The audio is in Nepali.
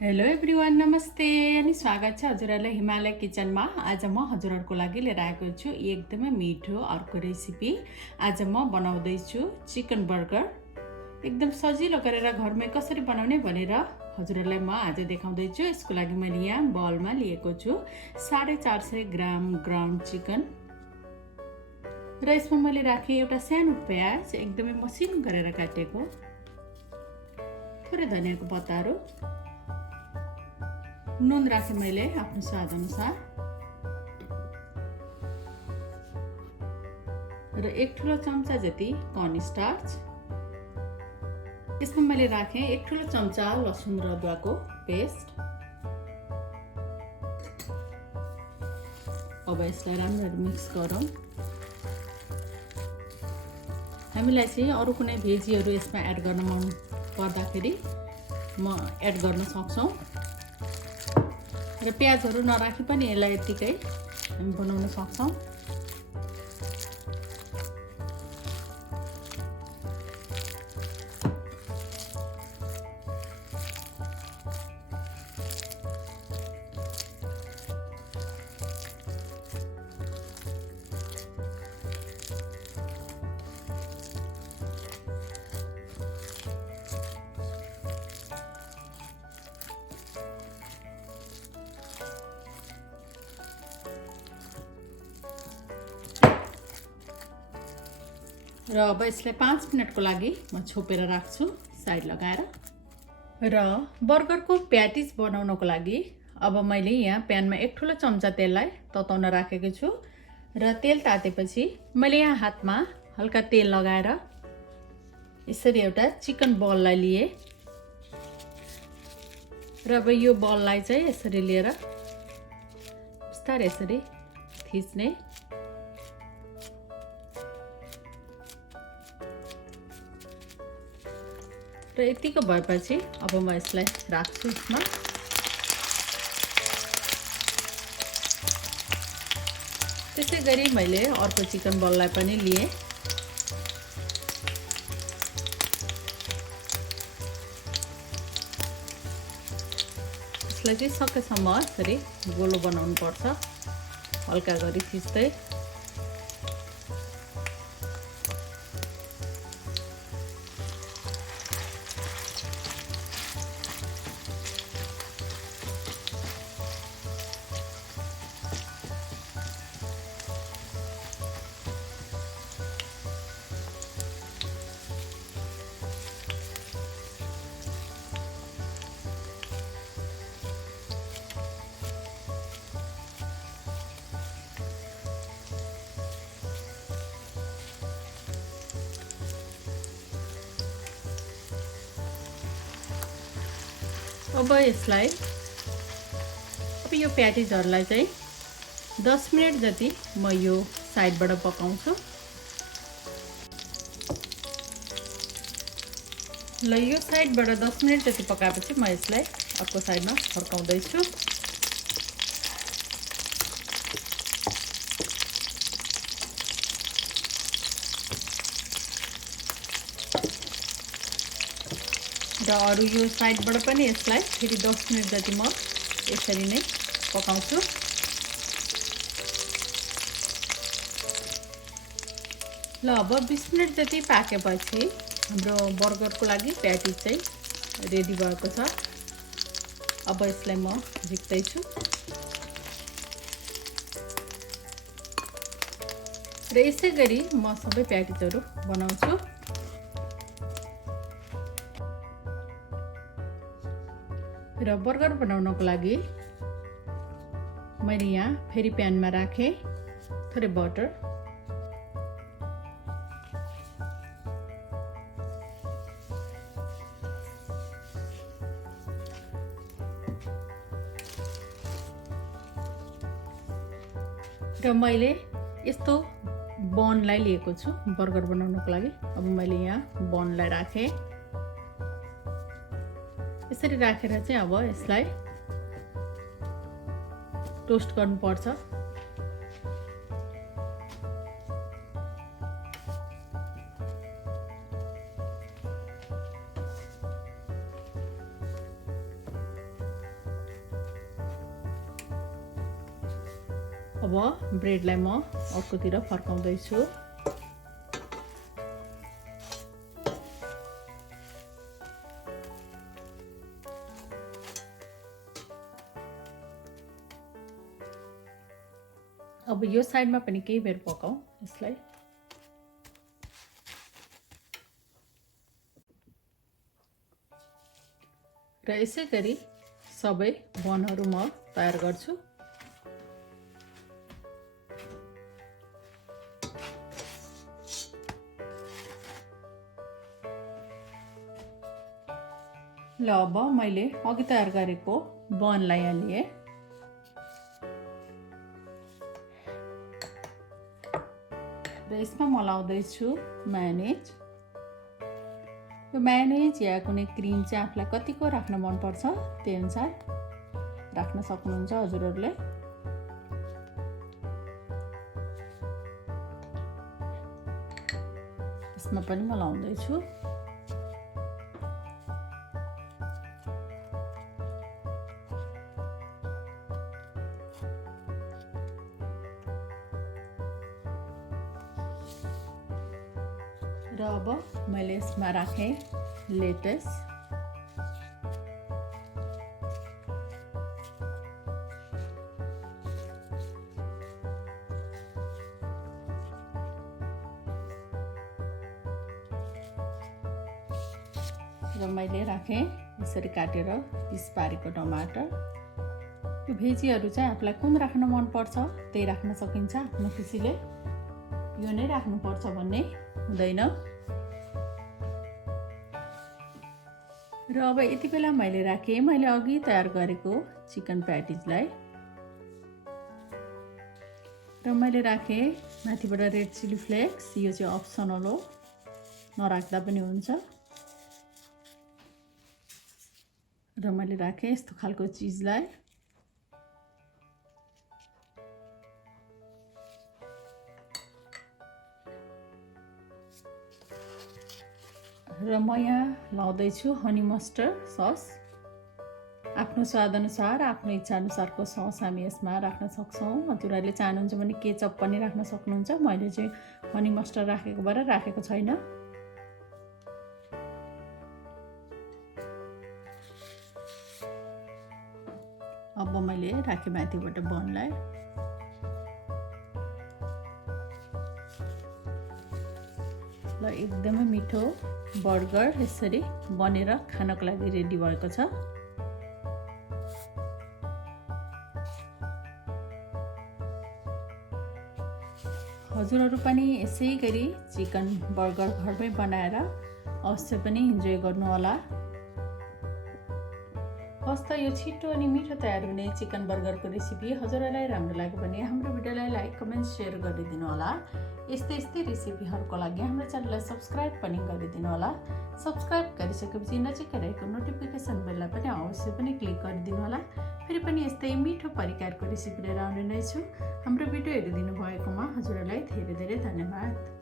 हेलो एभ्रिवान, नमस्ते अनि स्वागत छ हजुरहरूलाई हिमालय किचनमा। आज म हजुरहरूको लागि लिएर आएको छु एकदमै मिठो अर्को रेसिपी। आज म बनाउँदैछु चिकन बर्गर। एकदम सजिलो गरेर घरमै कसरी बनाउने भनेर हजुरहरूलाई म आज देखाउँदैछु। यसको लागि मैले यहाँ बलमा लिएको छु 450 ग्राम ग्राउन्ड चिकन र यसमा मैले राखेँ एउटा सानो प्याज एकदमै मसिनो गरेर काटेको, थोरै धनियाँको पत्ताहरू, नुन राखेँ मैले आफ्नो स्वाद अनुसार र 1 ठुलो चम्चा जति कर्न स्टार्च। यसमा मैले राखेँ 1 ठुलो चम्चा लसुन र अदुवाको पेस्ट। अब यसलाई राम्ररी मिक्स गरौँ। हामीलाई चाहिँ अरू कुनै भेजीहरू यसमा एड गर्न मन पर्दाखेरि म एड गर्न सक्छौँ र प्याजहरू नराखी पनि यसलाई यतिकै हामी बनाउन सक्छौँ। र अब यसलाई 5 मिनटको लागि म छोपेर राख्छु साइड लगाएर। र बर्गरको प्याटिज बनाउनको लागि अब मैले यहाँ प्यानमा 1 ठुलो चम्चा तेललाई तताउन राखेको छु र तेल तातेपछि मैले यहाँ हातमा हल्का तेल लगाएर यसरी एउटा चिकन बललाई लिए र अब यो बललाई चाहिँ यसरी लिएर बिस्तारै यसरी थिच्ने र यतिको भएपछि अब म यसलाई राख्छु यसमा। त्यसै गरी मैले अर्को चिकन बललाई पनि लिए। यसलाई चाहिँ सकेसम्म यसरी गोलो बनाउनु पर्छ, हल्का गरी थिच्दै। अब यसलाई यो प्याटिजहरूलाई चाहिँ 10 मिनट जति म यो साइडबाट पकाउँछु। ल यो साइडबाट 10 मिनट जति पकाएपछि म यसलाई अर्को साइडमा फर्काउँदैछु। र अरू यो साइडबाट पनि यसलाई फेरि 10 मिनट जति म यसरी नै पकाउँछु। ल अब 20 मिनट जति पाकेपछि हाम्रो बर्गरको लागि प्याटिज चाहिँ रेडी भएको छ। अब यसलाई म झिक्दैछु र यसै गरी म सबै प्याटिजहरू बनाउँछु। र बर्गर बनाउनको लागि मैले यहाँ फेरि प्यानमा राखेँ थोरै बटर, र मैले यस्तो बनलाई लिएको छु बर्गर बनाउनको लागि। अब मैले यहाँ बनलाई राखेँ। यसरी राखेर चाहिँ अब यसलाई टोस्ट गर्नुपर्छ। अब ब्रेडलाई म अर्कोतिर फर्काउँदैछु। अब यो साइडमा पनि केही बेर पकाऊ यसलाई। र यसै गरी सबै बनहरू म तयार गर्छु। ल अब मैले अघि तयार गरेको बनलाई यहाँ लिएँ। र यसमा म लाउँदैछु मायोनिज। यो मायोनिज या कुनै क्रिम चाहिँ आफूलाई कतिको राख्न मनपर्छ त्यही अनुसार राख्न सक्नुहुन्छ हजुरहरूले। यसमा पनि म लाउँदैछु। र अब मैले यसमा राखेँ लेटस। र मैले राखेँ यसरी काटेर पिस पारेको टमाटर। यो भेजीहरू चाहिँ आफूलाई कुन राख्न मनपर्छ त्यही राख्न सकिन्छ आफ्नो खुसीले। यो नै राख्नुपर्छ भन्ने हुँदैन। र अब यति बेला मैले राखेँ मैले अघि तयार गरेको चिकन प्याटिजलाई। र मैले राखेँ माथिबाट रेड चिली फ्लेक्स। यो चाहिँ अप्सनल हो, नराख्दा पनि हुन्छ। र मैले राखेँ यस्तो खालको चिजलाई। र म यहाँ लाउँदैछु हनी मस्टर्ड सस। आफ्नो स्वाद अनुसार आफ्नो इच्छा अनुसारको सस हामी यसमा राख्न सक्छौँ। हजुरहरूले चाहनुहुन्छ भने केचप पनि राख्न सक्नुहुन्छ। मैले चाहिँ हनी मस्टर्ड राखेको भएर राखेको छैन। अब मैले राखेँ माथिबाट बनलाई। ल एकदमै मिठो बर्गर यसरी बनेर खानको लागि रेडी भएको छ। हजुरहरू पनि यसै गरी चिकन बर्गर घरमै बनाएर अवश्य पनि इन्जोय गर्नुहोला। हस् त यो छिटो अनि मिठो तयार हुने चिकन बर्गरको रेसिपी हजुरहरूलाई राम्रो लाग्यो भने हाम्रो भिडियोलाई लाइक कमेन्ट सेयर गरिदिनु होला। यस्तै रेसिपीहरूको लागि हाम्रो च्यानललाई सब्सक्राइब पनि गरिदिनु होला। सब्सक्राइब गरिसकेपछि नजिकै रहेको नोटिफिकेसन बेललाई पनि अवश्य पनि क्लिक गरिदिनु होला। फेरि पनि यस्तै मिठो परिकारको रेसिपी लिएर आउने नै छु। हाम्रो भिडियो हेरिदिनु भएकोमा हजुरहरूलाई धेरै धेरै धन्यवाद।